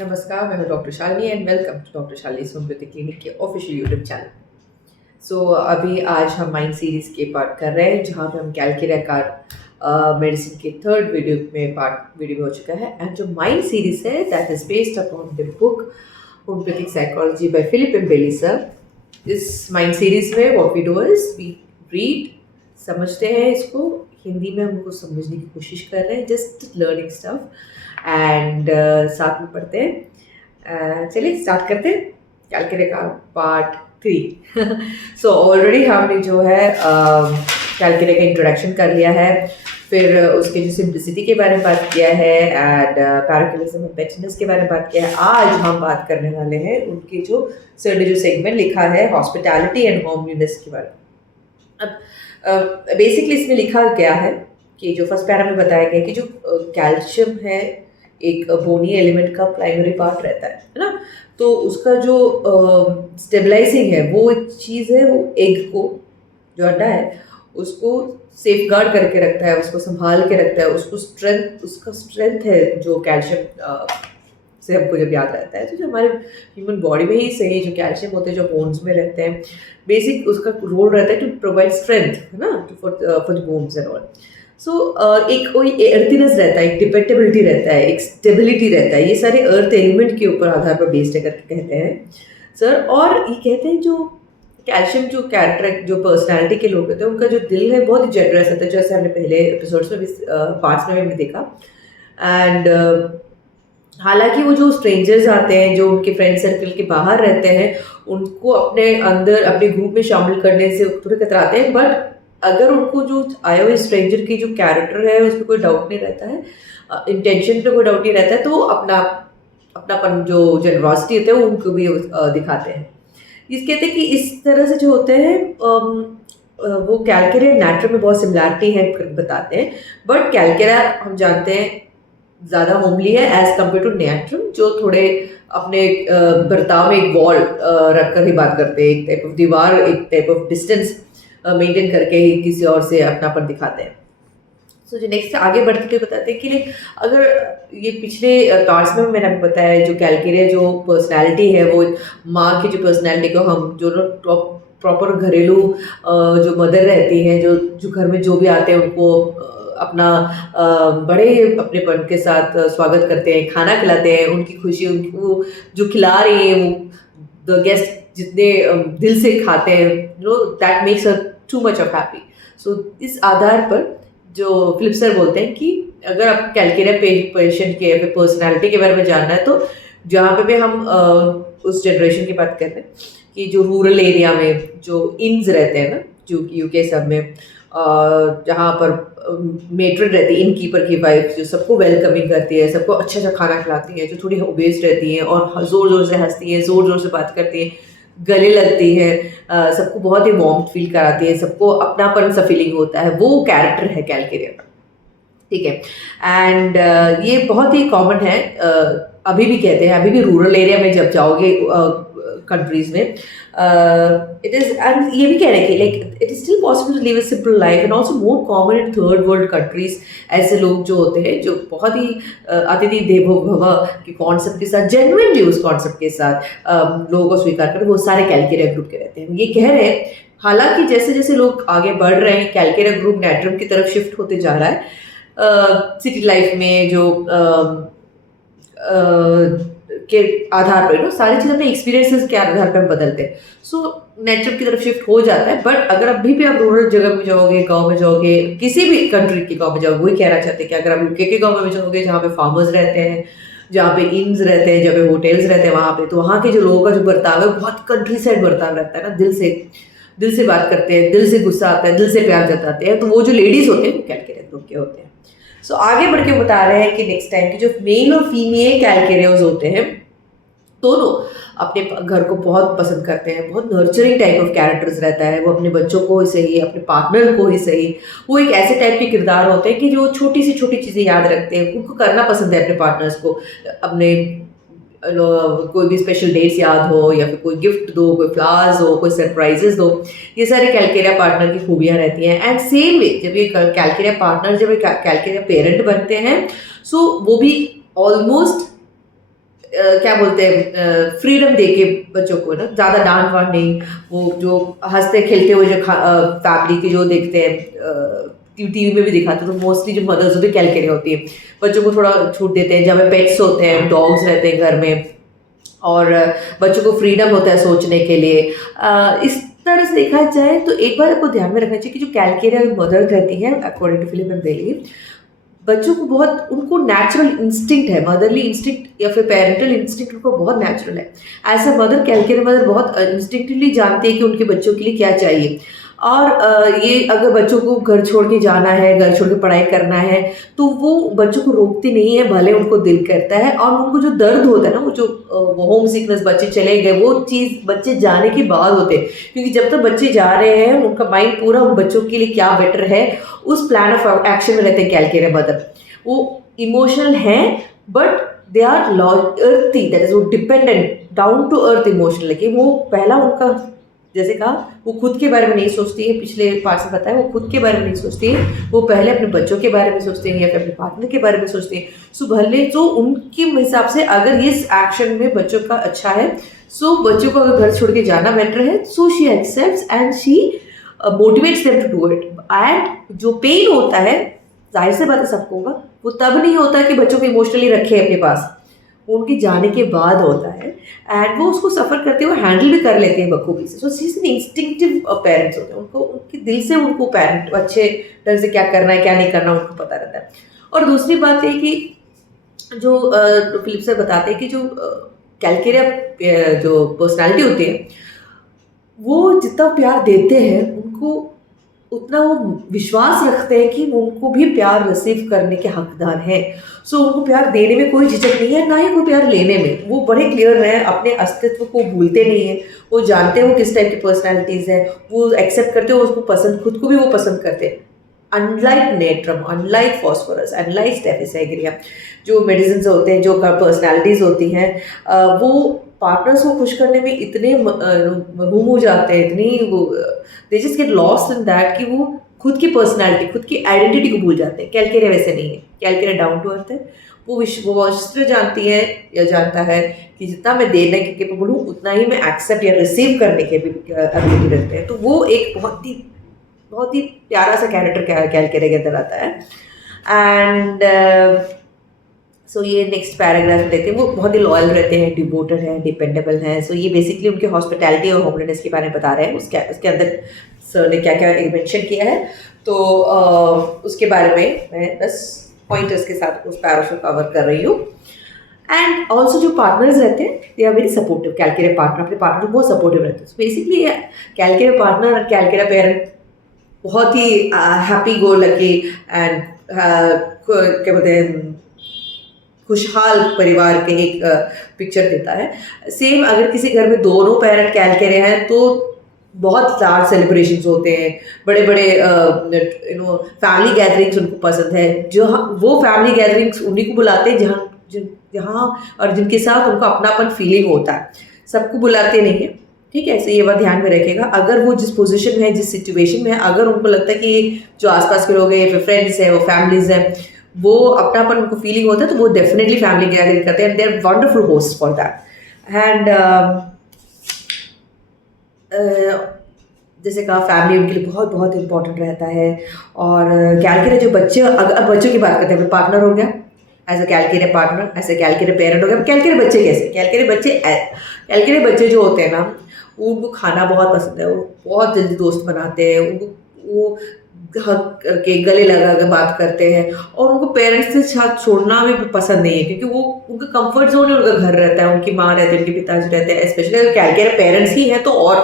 नमस्कार, मैं हूँ doctor Shalini and welcome to doctor Shalini homeopathy clinic के ऑफिशियल यूट्यूब चैनल। अभी आज हम माइंड सीरीज के पार्ट कर रहे हैं, जहाँ पे हम कैलकेरा मेडिसिन के थर्ड वीडियो में हो चुका है। एंड जो माइंड सीरीज है that is based upon the book homeopathic psychology by Philip M Bailey sir. इस माइंड सीरीज में what we do is we read, समझते हैं इसको, हिंदी में हम उनको समझने की कोशिश कर रहे हैं, जस्ट लर्निंग स्टफ एंड साथ में पढ़ते हैं। चलिए स्टार्ट करते हैं कैलकुलेटर का पार्ट 3। सो ऑलरेडी हमने जो है कैलकुलेटर का इंट्रोडक्शन कर लिया है, फिर उसके जो सिंप्लिसिटी के बारे में बात किया है एंड पैराक्यूलिज्म एंड पेटिनेस के बारे में बात किया है। आज हम बात करने वाले हैं उनके जो सर ने जो सेगमेंट लिखा है हॉस्पिटैलिटी एंड होमलीनेस के बारे में। अब बेसिकली इसमें लिखा गया है कि जो फर्स्ट पैरा में बताया गया कि जो कैल्शियम है एक बोनी एलिमेंट का प्राइमरी पार्ट रहता है ना, तो उसका जो स्टेबलाइजिंग है वो एक चीज़ है, वो एग को जो अंडा है उसको सेफ गार्ड करके रखता है, उसको संभाल के रखता है, उसका स्ट्रेंथ है जो कैल्शियम से हमको जब याद रहता है। तो जो हमारे ह्यूमन बॉडी में ही सही जो कैल्शियम होते हैं जो बोन्स में रहते हैं, बेसिक उसका रोल रहता है टू प्रोवाइड स्ट्रेंथ, है ना, for the bones and all. एक कोई अर्थीनेस रहता है, एक डिपेंडेबिलिटी रहता है, एक स्टेबिलिटी रहता है, ये सारे अर्थ एलिमेंट के ऊपर आधार पर बेस्ड है करके कहते हैं सर। और ये कहते हैं जो कैल्शियम जो कैरेक्टर जो पर्सनालिटी के लोग होते हैं उनका जो दिल है बहुत जेनरस रहता है, जैसे हमने पहले एपिसोड्स में भी पार्ट्स में भी हमने देखा। एंड हालांकि वो जो स्ट्रेंजर्स आते हैं जो उनके फ्रेंड सर्कल के बाहर रहते हैं उनको अपने अंदर अपने ग्रुप में शामिल करने से थोड़े कतराते हैं, बट अगर उनको जो आए हुए स्ट्रेंजर की जो कैरेक्टर है उस पर कोई डाउट नहीं रहता है, इंटेंशन पे कोई डाउट नहीं रहता है, तो अपनापन जो जनरॉसिटी होते हैं उनको भी दिखाते हैं। इस कहते हैं कि इस तरह से जो होते हैं वो कैलकेरा नैट्रम में बहुत सिमिलैरिटी है बताते हैं, बट कैलकेरा हम जानते हैं ज़्यादा होमली है एज कम्पेयर टू नैट्रम, जो थोड़े अपने बर्ताव में एक वॉल रखकर ही बात करते हैं, एक टाइप ऑफ दीवार, एक टाइप ऑफ डिस्टेंस मेंटेन करके ही किसी और से अपनापन दिखाते हैं। सो जो नेक्स्ट आगे बढ़ते हुए बताते हैं कि अगर ये पिछले पार्ट्स में मैंने आपको बताया जो कैलकेरा जो पर्सनालिटी है वो माँ की जो पर्सनालिटी को हम जो प्रॉपर घरेलू जो मदर रहती हैं जो घर में जो भी आते हैं उनको अपना बड़े अपनेपन के साथ स्वागत करते हैं, खाना खिलाते हैं, उनकी खुशी उनको जो खिला रही है वो द गेस्ट जितने दिल से खाते हैं, that makes a too much of happy. So इस आधार पर जो फिलिप सर बोलते हैं कि अगर आपको कैलकेरा पेशेंट के या फिर पर्सनैलिटी के बारे में जानना है तो जहाँ पे भी हम उस जनरेशन की बात करते हैं कि जो रूरल एरिया में जो इन्स रहते हैं ना, जो यूके सब में जहाँ पर मेट्रन रहती है, इन कीपर की वाइफ जो सबको वेलकमिंग करती है, सबको अच्छा अच्छा खाना खिलाती है, जो थोड़ी ओबेस्ड रहती है और ज़ोर ज़ोर से हंसती है, ज़ोर ज़ोर से बात करती है, गले लगती है, सबको बहुत ही वार्म फील कराती है, सबको अपनापन सा फीलिंग होता है, वो कैरेक्टर है कैलकेरा का, ठीक है। एंड ये बहुत ही कॉमन है, अभी भी कहते हैं, अभी भी रूरल एरिया में जब जाओगे कंट्रीज में इट इज, एंड ये भी कह रहे हैं कि like it is still possible to live a simple life and also more common in third world countries. ऐसे लोग जो होते हैं जो बहुत ही अतिथि देवो भव के कॉन्सेप्ट के साथ, जेन्युइनली उस कॉन्सेप्ट के साथ लोगों को स्वीकार कर, वो सारे कैलकेरा ग्रुप के रहते हैं। ये कह रहे हैं हालांकि जैसे जैसे लोग आगे बढ़ रहे हैं कैलकेरा ग्रुप नैट्रम की तरफ शिफ्ट होते जा रहा है, सिटी लाइफ में जो के आधार पर सारी चीज़ अपने एक्सपीरियंसेस के आधार पर बदलते हैं। सो नेचर की तरफ शिफ्ट हो जाता है, बट अगर अभी भी आप रूरल जगह में जाओगे, गांव में जाओगे, किसी भी कंट्री के गांव में जाओगे, वही कहना चाहते हैं कि अगर आप यूके के गांव में जाओगे जहाँ पे फार्मर्स रहते हैं, जहाँ पे इन्स रहते हैं, जहाँ पे होटल्स रहते हैं, वहाँ पे तो वहाँ के जो लोगों का जो बर्ताव है बहुत कंट्री साइड बर्ताव रहता है ना, दिल से बात करते हैं, दिल से गुस्सा आता है, दिल से प्यार जताते हैं। तो वो जो लेडीज होते हैं वो कैलकेरा ग्रुप के होते हैं। सो आगे बढ़ के बता रहे हैं कि नेक्स्ट टाइम की जो मेल और फीमेल कैलकेरियोज होते हैं दोनों अपने घर को बहुत पसंद करते हैं, बहुत नर्चरिंग टाइप ऑफ कैरेक्टर्स रहता है, वो अपने बच्चों को ही सही, अपने पार्टनर को ही सही, वो एक ऐसे टाइप के किरदार होते हैं कि जो छोटी सी छोटी चीज़ें याद रखते हैं, उनको करना पसंद है अपने पार्टनर्स को, अपने कोई भी स्पेशल डेट्स याद हो या फिर कोई गिफ्ट दो, कोई फ्लावर्स हो, कोई सरप्राइजेस दो, ये सारे कैलकेरा पार्टनर की खूबियाँ रहती हैं। एंड सेम वे जब ये कैलकेरा पार्टनर जब ये कैलकेरा पेरेंट बनते हैं, सो वो भी ऑलमोस्ट क्या बोलते हैं, फ्रीडम दे के बच्चों को ना, ज़्यादा डांट वाट नहीं। वो जो हंसते खेलते हुए जो फैमिली की जो देखते हैं, टीवी में भी दिखाते हैं, तो मोस्टली जो मदर्स होती है कैलकेरिया होती है। बच्चों को थोड़ा छूट देते हैं, जहाँ पे पेट्स होते हैं, डॉग्स रहते हैं घर में, और बच्चों को फ्रीडम होता है सोचने के लिए। इस तरह से देखा जाए तो एक बार आपको ध्यान में रखना चाहिए कि जो कैलकेरिया मदर रहती है, according to Philip and Bailey, बच्चों को बहुत, उनको नेचुरल इंस्टिंक्ट है, मदरली इंस्टिंक्ट या फिर पेरेंटल इंस्टिंक्ट उनको बहुत नेचुरल है। As a mother, calcarea mother बहुत इंस्टिंक्टिवली जानती है कि उनके बच्चों के लिए क्या चाहिए। और ये अगर बच्चों को घर छोड़ के जाना है, घर छोड़ के पढ़ाई करना है, तो वो बच्चों को रोकती नहीं है, भले उनको दिल करता है। और उनको जो दर्द होता है ना, वो जो वो होम सिकनेस, बच्चे चले गए, वो चीज़ बच्चे जाने के बाद होते हैं। क्योंकि जब तक बच्चे जा रहे हैं, उनका माइंड पूरा उन बच्चों के लिए क्या बेटर है उस प्लान ऑफ एक्शन में रहते हैं कैलकेरिया मदर। वो इमोशनल हैं, but they are earthy, that is वो dependent, down to earth emotional. कि वो पहला उनका, जैसे कहा, वो खुद के बारे में नहीं सोचती है, पिछले पार्ट से बताया, वो खुद के बारे में नहीं सोचती है, वो पहले अपने बच्चों के बारे में सोचते हैं या फिर अपने पार्टनर के बारे में सोचते हैं। सो भले तो उनके हिसाब से अगर इस एक्शन में बच्चों का अच्छा है, सो बच्चों को अगर घर छोड़ के जाना बेटर है, so she accepts and she motivates them to do it. And जो पेन होता है, जाहिर से बात है सबको होगा, वो तब नहीं होता कि बच्चों को इमोशनली रखे अपने पास, वो उनके जाने के बाद होता है। एंड वो उसको सफ़र करते हुए हैंडल भी कर लेते हैं बखूबी से। So she is an instinctive parents होते हैं, उनको उनके दिल से उनको पेरेंट अच्छे ढंग से क्या करना है क्या नहीं करना उनको पता रहता है। और दूसरी बात है कि जो फिलिप सर बताते हैं कि जो कैलकेरिया जो पर्सनालिटी होती है, वो जितना प्यार देते हैं उनको, उतना वो विश्वास रखते हैं कि वो उनको भी प्यार रिसीव करने के हकदार हैं। सो उनको प्यार देने में कोई झिझक नहीं है, ना ही कोई प्यार लेने में। वो बड़े क्लियर हैं, अपने अस्तित्व को भूलते नहीं हैं। वो जानते हैं वो किस टाइप की पर्सनैलिटीज़ हैं, वो एक्सेप्ट करते हैं, उसको पसंद, खुद को भी वो पसंद करते हैं। Unlike Natrum, unlike Phosphorus, unlike Staphysagria, जो मेडिसिन होते हैं, जो पर्सनैलिटीज़ होती हैं, वो पार्टनर्स को खुश करने में इतने महरूम हो जाते हैं, इतनी वो they just get lost in that कि वो खुद की पर्सनैलिटी, खुद की आइडेंटिटी को भूल जाते हैं। कैलकेरिया वैसे नहीं है, कैलकेरिया डाउन टू अर्थ है। वो विश्व जानती है या जानता है कि जितना मैं देने के केपेबल हूँ, उतना ही मैं एक्सेप्ट या रिसीव करने के भी एबिलिटी रखते हैं। तो वो एक बहुत ही प्यारा सा कैरेक्टर कैलकेरिया के अंदर आता है। एंड सो ये नेक्स्ट पैराग्राफ देते हैं, वो बहुत ही लॉयल रहते हैं, डिवोटेड हैं, डिपेंडेबल हैं। सो ये बेसिकली उनके हॉस्पिटैलिटी और होमलीनेस के बारे में बता रहे हैं। उसके अंदर सर ने क्या क्या मेंशन किया है, तो उसके बारे में मैं बस पॉइंटर्स के साथ उस पैरा को कवर कर रही हूँ। एंड ऑल्सो जो पार्टनर्स रहते हैं, they are very supportive. Calcarea partner अपने पार्टनर को बहुत सपोर्टिव रहते हैं। बेसिकली कैलकेरिया पार्टनर और कैलकेरिया पेरेंट बहुत ही हैप्पी गो लकी एंड क्या बोलते हैं, खुशहाल परिवार के एक पिक्चर देता है। सेम अगर किसी घर में दोनों पेरेंट कैलकेरिया हैं, तो बहुत लार्ज सेलिब्रेशंस होते हैं, बड़े बड़े फैमिली गैदरिंग्स उनको पसंद है। जो वो फैमिली गैदरिंग्स उन्हीं को बुलाते हैं जहाँ और जिनके साथ उनको अपनापन फीलिंग होता है। सबको बुलाते नहीं है, ठीक है। ऐसे ये बात ध्यान में रखेगा। अगर वो जिस पोजीशन में है, जिस सिचुएशन में है, अगर उनको लगता है कि जो आसपास के लोग हैं, फिर फ्रेंड्स हैं, वो फैमिलीज हैं, वो अपनापन उनको फीलिंग होता है, तो वो डेफिनेटली फैमिली गैदरिंग करते हैं। They are wonderful host for that. And जैसे कहा, फैमिली उनके लिए बहुत बहुत इंपॉर्टेंट रहता है। और कैलकेरिया जो बच्चे, अगर बच्चों की बात करते हैं, पार्टनर हो गया as a calcarea partner, as a calcarea parent हो गया। कैलकेरिया बच्चे कैसे, कैलकेरिया बच्चे जो होते हैं ना, उनको खाना बहुत पसंद है, वो बहुत जल्दी दोस्त बनाते हैं, उनको वो हक करके गले लगा कर बात करते हैं। और उनको पेरेंट्स से साथ छोड़ना भी पसंद नहीं है, क्योंकि वो उनका कंफर्ट जोन है, उनका घर रहता है, उनकी माँ रहती है, उनके पिताजी रहते हैं। स्पेशली अगर कैलकेरिया पेरेंट्स ही हैं, तो और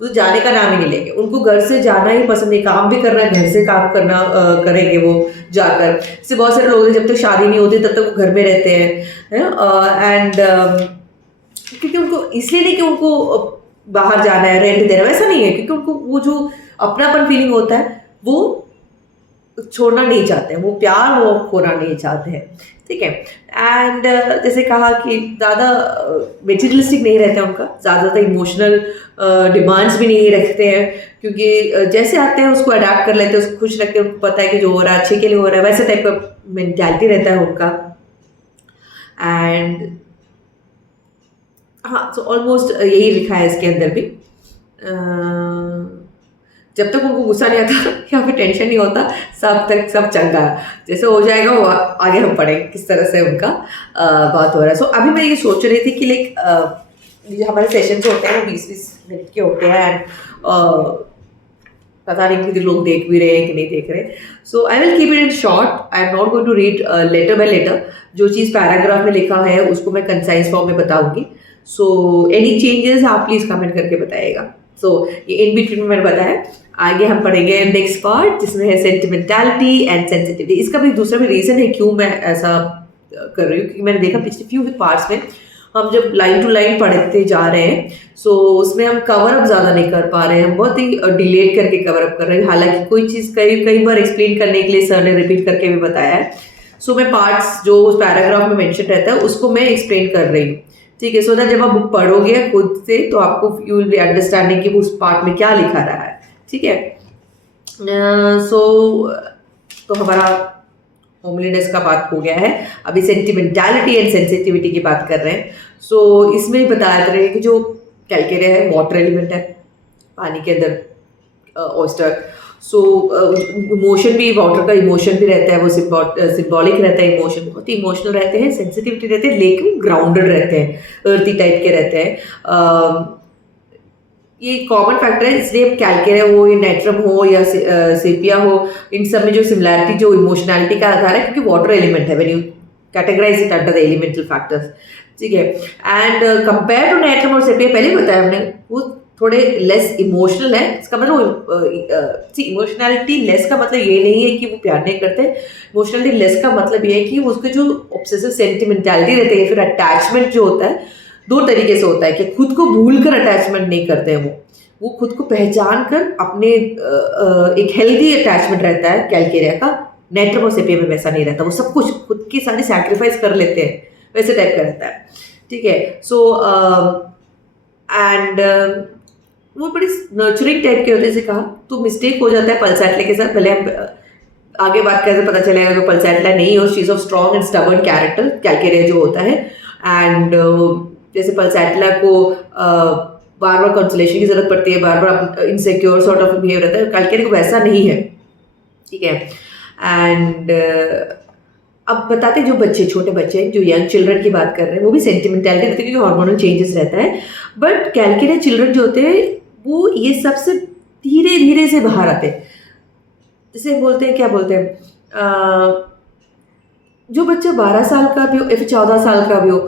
वो जाने का नाम ही नहीं लेंगे। उनको घर से जाना ही पसंद नहीं, काम भी करना है, घर से काम करना करेंगे वो जाकर। जैसे बहुत सारे लोग हैं, जब तक शादी नहीं होती तब तक वो घर में रहते हैं। एंड क्योंकि उनको इसलिए नहीं कि उनको बाहर जाना है, रेंट देना है, वैसा नहीं है, क्योंकि उनको वो जो अपनापन फीलिंग होता है वो छोड़ना नहीं चाहते हैं, वो प्यार वो खोना नहीं चाहते हैं, ठीक है। एंड जैसे कहा कि ज़्यादा मेटीरियलिस्टिक नहीं रहता है उनका, ज़्यादा इमोशनल डिमांड्स भी नहीं रखते हैं, क्योंकि जैसे आते हैं उसको अडाप्ट कर लेते हैं, उसको खुश रखते हैं। उनको पता है कि जो हो रहा है अच्छे के लिए हो रहा है, वैसे टाइप का मेंटालिटी रहता है उनका। एंड हाँ, तो ऑलमोस्ट यही लिखा है इसके अंदर भी। जब तक उनको गुस्सा नहीं आता या फिर टेंशन नहीं होता, सब तक सब चंगा है। जैसे हो जाएगा वो आगे हम पढ़ेंगे किस तरह से उनका बात हो रहा है। सो अभी मैं ये सोच रही थी कि लाइक जो हमारे सेशंस होते हैं वो 20-20 मिनट के होते हैं एंड पता नहीं कि लोग देख भी रहे हैं कि नहीं देख रहे। So I will keep it in short, I am not going to read letter by letter. जो चीज़ पैराग्राफ में लिखा है उसको मैं कंसाइज फॉर्म में बताऊंगी। सो एनी चेंजेस आप प्लीज़ कमेंट करके बताइएगा। सो ये इन बिटवीन में मैंने बताया। आगे हम पढ़ेंगे नेक्स्ट पार्ट जिसमें है सेंटिमेंटालिटी एंड सेंसिटिविटी। इसका भी दूसरा भी रीज़न है क्यों मैं ऐसा कर रही हूँ, क्योंकि मैंने देखा पिछले फ्यू पार्ट्स में हम जब लाइन टू लाइन पढ़ते जा रहे हैं सो उसमें हम कवर अप ज़्यादा नहीं कर पा रहे हैं, हम बहुत ही डिलेट करके कवर अप कर रहे हैं। हालांकि कोई चीज़ कई बार एक्सप्लेन करने के लिए सर ने रिपीट करके भी बताया है। सो मैं पार्ट्स जो उस पैराग्राफ में मेंशन रहता है उसको मैं एक्सप्लेन कर रही हूँ, ठीक है। सो दैट जब आप बुक पढ़ोगे खुद से तो आपको यू विल बी अंडरस्टैंडिंग कि उस पार्ट में क्या लिखा रहा है, ठीक है। तो हमारा होमलीनेस का बात हो गया है। अभी सेंटिमेंटालिटी एंड सेंसिटिविटी की बात कर रहे हैं। सो इसमें भी बता रहे हैं कि जो कैलकेरिया है वाटर एलिमेंट है पानी के अंदर, ऑयस्टर। सो इमोशन भी, वाटर का इमोशन भी रहता है, वो सिंबॉलिक रहता है इमोशन, बहुत ही इमोशनल रहते हैं, सेंसिटिविटी रहते हैं, लेकिन ग्राउंडेड रहते हैं, अर्थी टाइप के रहते हैं। ये कॉमन फैक्टर है, इसलिए कैलकेरिया हो या नाइट्रम हो या सेपिया हो, इन सब में जो सिमिलैरिटी जो इमोशनैलिटी का आधार है, क्योंकि वाटर एलिमेंट है when you categorize it under the elemental factors, ठीक है। एंड कंपेयर टू नाइट्रम और सेपिया, पहले ही बताया हमने, वो थोड़े लेस इमोशनल है। इसका मतलब इमोशनैलिटी लेस का मतलब ये नहीं है कि वो प्यार नहीं करते। इमोशनैलिटी लेस का मतलब ये है कि उसके जो ऑब्सेसिव सेंटिमेंटैलिटी रहती है, फिर अटैचमेंट जो होता है दो तरीके से होता है कि खुद को भूल कर अटैचमेंट नहीं करते हैं, वो खुद को पहचान कर अपने एक हेल्दी अटैचमेंट रहता है कैलकेरिया का। नाइट्रम और सेपिया में वैसा नहीं रहता, वो सब कुछ खुद की सारी सैक्रिफाइस कर लेते हैं, वैसे टाइप का रहता है, ठीक है। सो एंड वो बड़ी नर्चरिंग टाइप के होते हैं, जैसे कहा तो मिस्टेक हो जाता है पल्सैटले के साथ। भले हम आगे बात करते पता चलेगा कि पल्सैटला नहीं हो, she is of strong and stubborn character Calcarea जो होता है। एंड जैसे पल्सैटला को बार बार कंसोलेशन की जरूरत पड़ती है, बार बार इनसिक्योर सॉर्ट ऑफ बिहेव रहता है, कैलकेरिया को वैसा नहीं है, ठीक है। एंड अब बताते जो बच्चे, छोटे बच्चे जो यंग चिल्ड्रन की बात कर रहे हैं, वो भी सेंटिमेंटैलिटी रहती है क्योंकि हार्मोनल चेंजेस रहता है। बट कैलकेरिया चिल्ड्रन जो होते हैं वो ये सबसे धीरे धीरे से बाहर आते हैं। जैसे बोलते हैं, क्या बोलते हैं, जो बच्चा 12 साल का भी हो या फिर 14 साल का भी हो,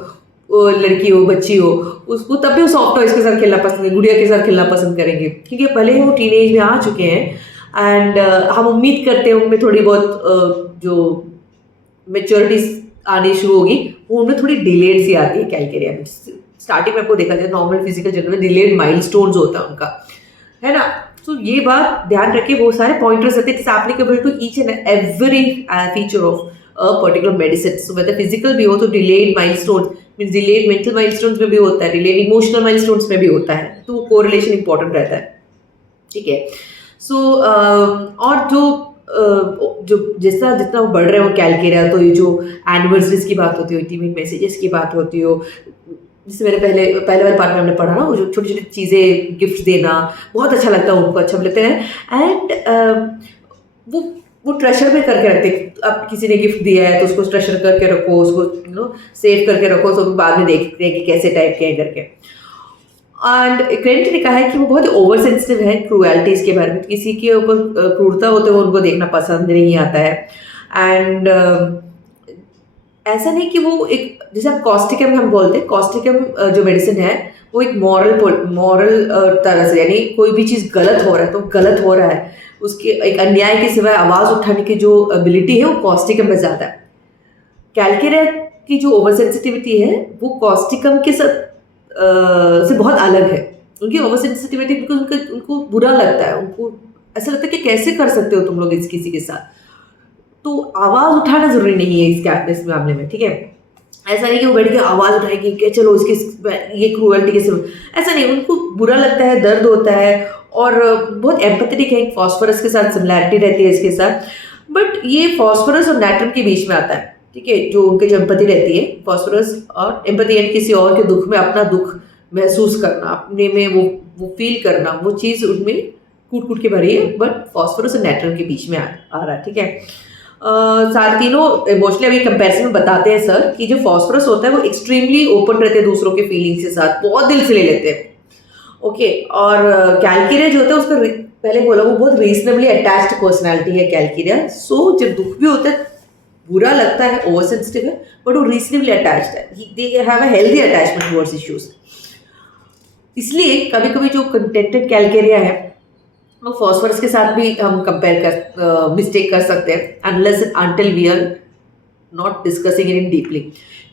लड़की हो बच्ची हो, उसको तब भी वो सॉफ्ट टॉयज के साथ खेलना पसंद है, गुड़िया के साथ खेलना पसंद करेंगे, क्योंकि भले ही वो टीनेज में आ चुके हैं। एंड हम उम्मीद करते हैं उनमें थोड़ी बहुत जो मेच्योरिटी आनी शुरू होगी, वो उनमें थोड़ी डिलेड सी आती है कैलकेरिया में। स्टार्टिंग में आपको देखा जाए नॉर्मल फिजिकल जर्नी में डिलेड माइलस्टोन्स होता है उनका, है ना। तो ये बात ध्यान रखिए, वो सारे पॉइंटर्स रहते हैं applicable to each and every feature of a particular medicine. So whether physical भी हो तो delayed milestones means delayed mental milestones में भी होता है, डिलेड इमोशनल माइलस्टोन्स में भी होता है, तो वो कोरिलेशन इंपॉर्टेंट रहता है, ठीक है। सो और जो जितना जितना वो बढ़ रहे हो कैलकेरिया, तो ये जो एनिवर्सरीज की बात होती हो, इंटीमेट मैसेजेस की बात होती हो, जिससे मेरे पहले वाले पार्ट में हमने पढ़ा ना, वो जो छोटी छोटी चीज़ें गिफ्ट देना बहुत अच्छा लगता है उनको, अच्छा लगता है। एंड वो ट्रेशर में करके रखते। अब किसी ने गिफ्ट दिया है तो उसको ट्रेशर करके रखो, उसको सेव करके रखो, तो बाद में देखते हैं कि कैसे टाइप के हैं करके। एंड क्रेडिट ने कहा है कि वो बहुत ओवर सेंसिटिव है क्रूएलिटीज के बारे में, किसी के ऊपर क्रूरता होते हुए उनको देखना पसंद नहीं आता है। एंड ऐसा नहीं कि वो एक, जैसे आप कॉस्टिकम हम बोलते हैं, कॉस्टिकम जो मेडिसिन है वो एक मॉरल तरह से, यानी कोई भी चीज़ गलत हो रहा है तो गलत हो रहा है, उसके एक अन्याय के सिवाय आवाज़ उठाने की जो एबिलिटी है वो कॉस्टिकम में ज़्यादा है। कैलकेरिया की जो ओवर सेंसिटिविटी है वो कॉस्टिकम के साथ से बहुत अलग है। उनकी ओवर सेंसिटिविटी बिकॉज उनको बुरा लगता है, उनको ऐसा लगता है कि कैसे कर सकते हो तुम लोग इस किसी के साथ, तो आवाज़ उठाना ज़रूरी नहीं है इस मामले में, ठीक है। ऐसा नहीं कि वो बैठ के आवाज़ उठाएगी कि चलो इसके ये क्रूअल्टी के सिर्फ, ऐसा नहीं, उनको बुरा लगता है, दर्द होता है, और बहुत एम्पैथेटिक है। फॉस्फोरस के साथ सिमिलैरिटी रहती है इसके साथ, बट ये फॉस्फोरस और नाइट्रम के बीच में आता है, ठीक है। जो उनकी जो एम्पैथी रहती है, फॉस्फोरस और एम्पैथी यानी किसी और के दुख में अपना दुख महसूस करना, अपने में वो फील करना, वो चीज़ उनमें कूट कूट के भरी है, बट फॉस्फोरस और नाइट्रम के बीच में आ रहा है, ठीक है। सारे तीनों इमोशनली अभी कंपैरिजन में बताते हैं सर कि जो फॉस्फोरस होता है वो एक्सट्रीमली ओपन रहते हैं दूसरों के फीलिंग्स के साथ, बहुत दिल से ले लेते हैं, ओके। और कैलकेरिया जो होता है उसका पहले बोला वो बहुत रीजनेबली अटैच्ड पर्सनालिटी है कैलकेरिया। सो जब दुख भी होता है, बुरा लगता है, ओवर सेंसिटिव है, बट वो रीजनेबली अटैच्ड है, they have a healthy attachment towards issues. इसलिए कभी कभी जो कंटेंटेड कैलकेरिया है वो फॉस्फोरस के साथ भी हम कंपेयर कर मिस्टेक कर सकते हैं, unless until we are not discussing it in deeply.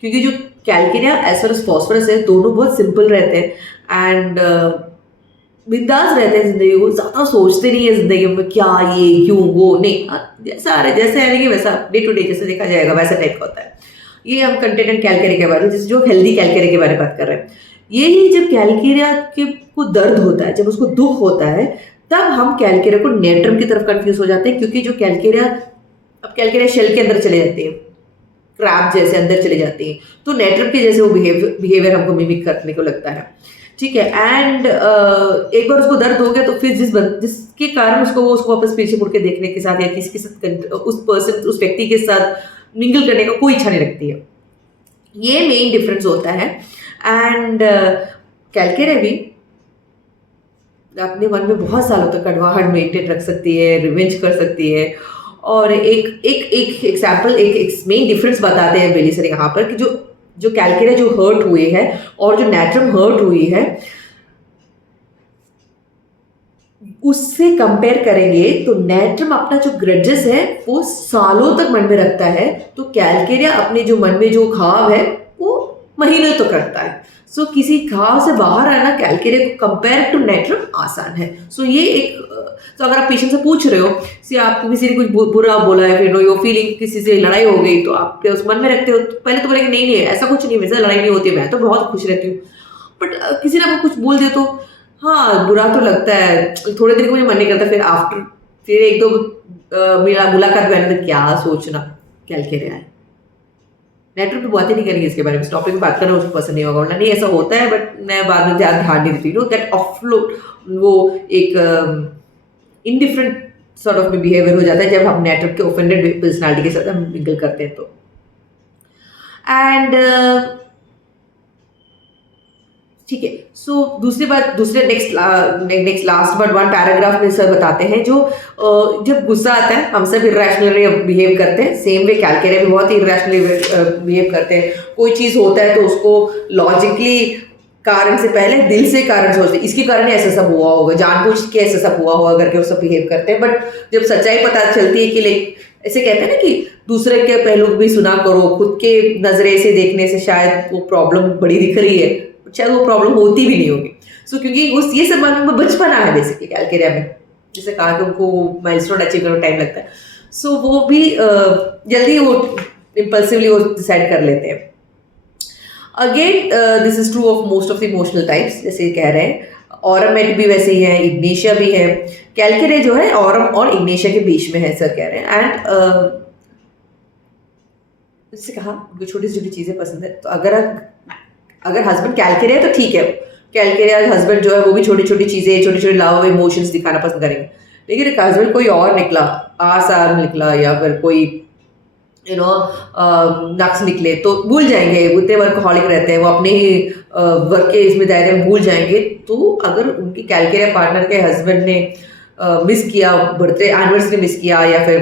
क्योंकि जो calcarea as well as phosphorus है दोनों बहुत सिंपल रहते हैं एंड बिंदास रहते हैं जिंदगी को, ज़्यादा सोचते नहीं है जिंदगी में क्या ये क्यों वो नहीं, जैसा आ रहा है जैसे आएंगे वैसा डे टू डे जैसे देखा जाएगा वैसा टाइप का होता है। ये हम कंटेंटेड कैलकेरिया के बारे में, जैसे जो हेल्दी कैलकेरिया के बारे में बात कर रहे हैं, यही जब कैलकेरिया के को दर्द होता है, जब उसको दुख होता है, तब हम कैलकेरिया को नेट्रम की तरफ कंफ्यूज हो जाते हैं। क्योंकि जो कैलकेरिया, अब कैलकेरिया शेल के अंदर चले जाते हैं, क्रैब जैसे अंदर चले जाती हैं, तो नेट्रम के जैसे वो बिहेवियर हमको मिमिक करने को लगता है, ठीक है। एंड एक बार उसको दर्द हो गया तो फिर जिसके कारण उसको वापस पीछे मुड़ के देखने के साथ या किसी के साथ उस व्यक्ति के साथ मिंगल करने का कोई इच्छा नहीं रखती है। ये मेन डिफरेंस होता है। एंड कैलकेरिया भी अपने मन में बहुत सालों तक कड़वाहट मेंटेन रख सकती है, रिवेंज कर सकती है। और एक एग्जाम्पल, एक मेन डिफरेंस बताते हैं बेली सर यहाँ पर कि जो कैलकेरिया जो हर्ट हुई है और जो नेट्रम हर्ट हुई है उससे कंपेयर करेंगे तो नेट्रम अपना जो ग्रजेस है वो सालों तक मन में रखता है, तो कैलकेरिया अपने जो मन में जो घाव है वो महीनों तक रखता है। सो किसी घाव से बाहर आना कैलकेरिया को कंपेयर टू नेट्रम आसान है। सो ये एक तो अगर आप पेशेंट से पूछ रहे हो कि आपको किसी ने कुछ बुरा बोला है, फिर यो फीलिंग किसी से लड़ाई हो गई, तो आप उस मन में रखते हो, तो पहले तो बोलेंगे नहीं नहीं ऐसा कुछ नहीं, वैसे लड़ाई नहीं होती, मैं तो बहुत खुश रहती हूँ। बट किसी ने आपको कुछ बोल दिया तो हाँ बुरा तो लगता है, थोड़े दिन को मुझे मन नहीं करता, फिर एक दो मुलाकात में तो क्या सोचना कैलकेरिया है। नेटवर्क पे बात ही नहीं करेंगे इसके बारे में, इस टॉपिक में बात करना उसको पसंद नहीं होगा, वरना नहीं ऐसा होता है, बट मैं बाद में ध्यान नहीं देती हूँ दैट ऑफलोड वो एक इनडिफरेंट सॉर्ट ऑफ बिहेवियर हो जाता है जब हम नेटवर्क के ऑफेंडेड पर्सनालिटी के साथ हम मिंगल करते हैं तो। एंड ठीक है, सो दूसरे next last but one paragraph में सर बताते हैं जो जब गुस्सा आता है हम सब इरेशनली बिहेव करते हैं, सेम वे कैलकेरिया भी बहुत ही इरेशनली बिहेव करते हैं। कोई चीज़ होता है तो उसको लॉजिकली कारण से पहले दिल से कारण सोचते हैं, इसके कारण ऐसा सब हुआ होगा, जानबूझ के ऐसा सब हुआ होगा करके वो सब बिहेव करते हैं। बट जब सच्चाई पता चलती है कि लाइक ऐसे कहते हैं ना कि दूसरे के पहलू भी सुना करो, खुद के नजरे से देखने से शायद वो प्रॉब्लम बड़ी दिख रही है, शायद वो प्रॉब्लम होती भी नहीं होगी। सो क्योंकि ये सब मन में बचपना है बेसिकली कैलकेरिया में, जैसे कहा कि उनको माइलस्टोन अचीव करने में टाइम लगता है, सो वो भी जल्दी वो इम्पल्सिवली वो डिसाइड कर लेते हैं। Again this is true of most of the emotional types, जैसे कह रहे हैं ऑरमेट भी वैसे ही है, इग्नेशिया भी है। कैलकेरिया जो है ऑरम और इग्नेशिया के बीच में है सर कह रहे हैं। एंड जैसे कहा उनको छोटी छोटी चीज़ें पसंद है, तो अगर हस्बैंड कैलकेरिया है तो ठीक है, कैलकेरिया हस्बैंड जो है वो भी छोटी छोटी चीज़ें, छोटे छोटे लव इमोशंस दिखाना पसंद करेंगे। लेकिन एक हस्बैंड कोई और निकला, आसार निकला या फिर कोई नक्स निकले तो भूल जाएंगे, उतने वर्कहॉलिक रहते हैं वो, अपने ही वर्क के इसमें दायरे में भूल जाएंगे। तो अगर उनके कैलकेरिया पार्टनर के हस्बैंड ने मिस किया, बर्थडे एनिवर्सरी मिस किया या फिर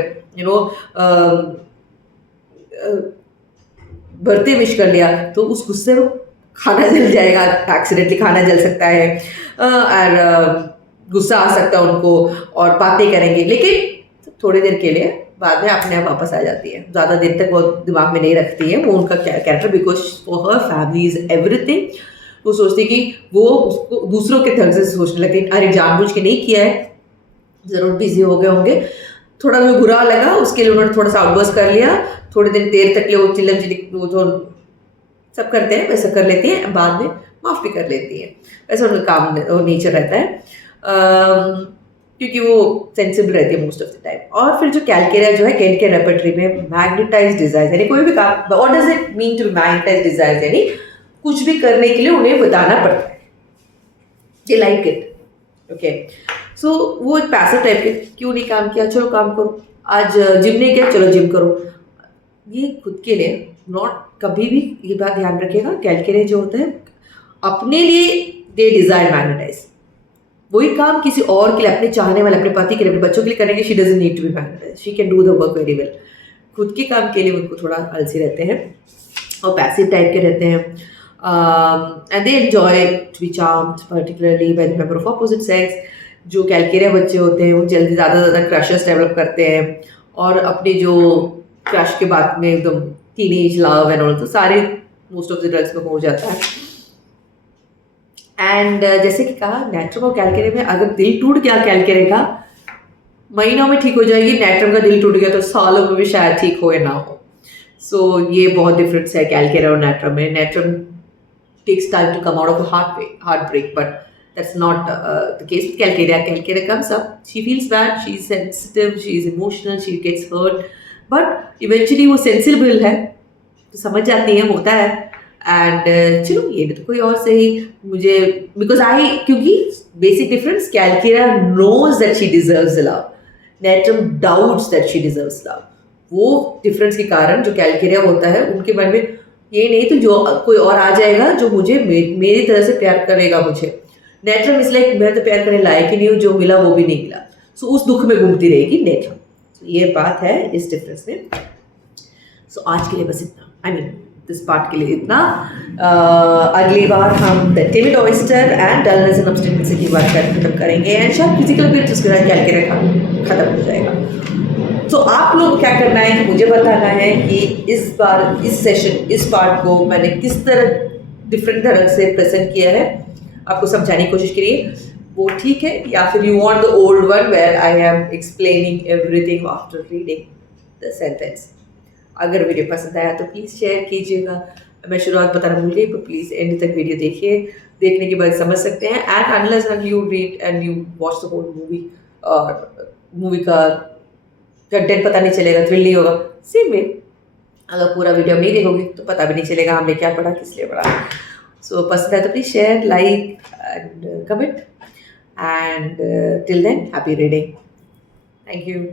बर्थडे विश कर लिया, तो उस गुस्से में खाना जल जाएगा, एक्सीडेंटली खाना जल सकता है और गुस्सा आ सकता है उनको और बातें करेंगे, लेकिन थोड़ी देर के लिए बाद में अपने आप वापस आ जाती है, ज़्यादा देर तक वो दिमाग में नहीं रखती है वो उनका character, because for her family is everything. वो सोचती कि वो उसको दूसरों के तरफ से सोचने लगे, अरे जानबूझ के नहीं किया है, ज़रूर बिजी हो गए होंगे, थोड़ा भी बुरा लगा उसके लिए उन्होंने थोड़ा सा आउटबर्स्ट कर लिया, थोड़ी देर तक वो चिल्लम वो जो सब करते हैं वैसा कर लेती है, बाद में माफ़ भी कर लेती है, वैसा उनका काम नेचर रहता है क्योंकि वो सेंसिबल रहती है मोस्ट ऑफ द टाइम। और फिर जो कैलकेरिया जो है कैन के रेपर्टरी में मैग्नेटाइज डिजायर, यानी कोई भी काम, what does it mean to magnetize desire, यानी कुछ भी करने के लिए उन्हें बताना पड़ता है, दे लाइक इट। ओके, सो वो एक पैसिव टाइप के, क्यों नहीं काम किया, चलो काम करो, आज जिम नहीं किया, चलो जिम करो, ये खुद के लिए नॉट। कभी भी ये बात ध्यान रखिएगा, कैलकुलेट जो होता है अपने लिए, दे डिजायर मैग्नेटाइज, वही काम किसी और के लिए, अपने चाहने वाले, अपने पति के लिए, अपने बच्चों के लिए करेंगे, she doesn't need to be magnetize, she can do the work very well. खुद के काम के लिए उनको थोड़ा आलसी रहते हैं और पैसिव टाइप के रहते हैं, and they enjoy to be charmed particularly by the member of opposite sex. जो कैलकेरिया बच्चे होते हैं वो जल्दी ज़्यादा ज़्यादा क्रशेस डेवलप करते हैं, और अपने जो क्रश के बाद में एकदम टीनेज लव एंड ऑल, तो सारे मोस्ट ऑफ द ड्रग्स में हो जाता है। एंड जैसे कि कहा, नेट्रम और कैलकेरिया में अगर दिल टूट गया कैलकेरिया का, महीनों में ठीक हो जाएगी, नेट्रम का दिल टूट गया तो सालों में भी शायद ठीक हो या ना हो। सो ये बहुत डिफरेंस है कैलकेरिया और नेट्रम में। Natrum takes time to come out of heart break, but that's not the case with Calcaria. Calcaria comes up, she feels bad, she's sensitive, she's emotional, she gets hurt, but eventually वो sensible है, तो समझ जाती है, होता है। And चलो ये भी तो कोई और सही, मुझे बिकॉज क्योंकि basic difference, calcarea knows that she deserves love, natrum doubts that she deserves love. वो डिफरेंस के कारण जो कैलकेरिया होता है उनके मन में ये नहीं, तो जो कोई और आ जाएगा जो मुझे मेरी तरह से प्यार करेगा मुझे। नेट्रम इज लाइक, मैं तो प्यार करने लायक ही नहीं हूँ, जो मिला वो भी नहीं मिला, सो उस दुख में घूमती रहेगी नेट्रम। ये बात है इस डिफरेंस में। सो आज के लिए बस इतना, आई मीन दिस पार्ट के लिए इतना। अगली बार हम the timid oyster and dullness and abstinency की बात खत्म करेंगे, एंड शायद फिजिकल अपीयरेंस उसके बाद कैलकेरिया खत्म हो जाएगा। तो आप लोग क्या करना है कि मुझे बताना है कि इस बार इस सेशन, इस पार्ट को मैंने किस तरह डिफरेंट तरह से प्रेजेंट किया है, आपको समझाने की कोशिश करिए, वो ठीक है, या फिर you want the old one where I am explaining everything after reading the sentence. अगर वीडियो पसंद आया तो प्लीज़ शेयर कीजिएगा। मैं शुरुआत बताना भूल गई, तो प्लीज़ एंड तक वीडियो देखिए, देखने के बाद समझ सकते हैं। And unless you read and you watch the whole movie, और मूवी का कंटेंट पता नहीं चलेगा, थ्रिल नहीं होगा। सेम वे अगर पूरा वीडियो नहीं देखोगे तो पता भी नहीं चलेगा हमने क्या पढ़ा, किस लिए पढ़ा। सो पसंद है तो please share, like and comment, and till than happy reading. Thank you.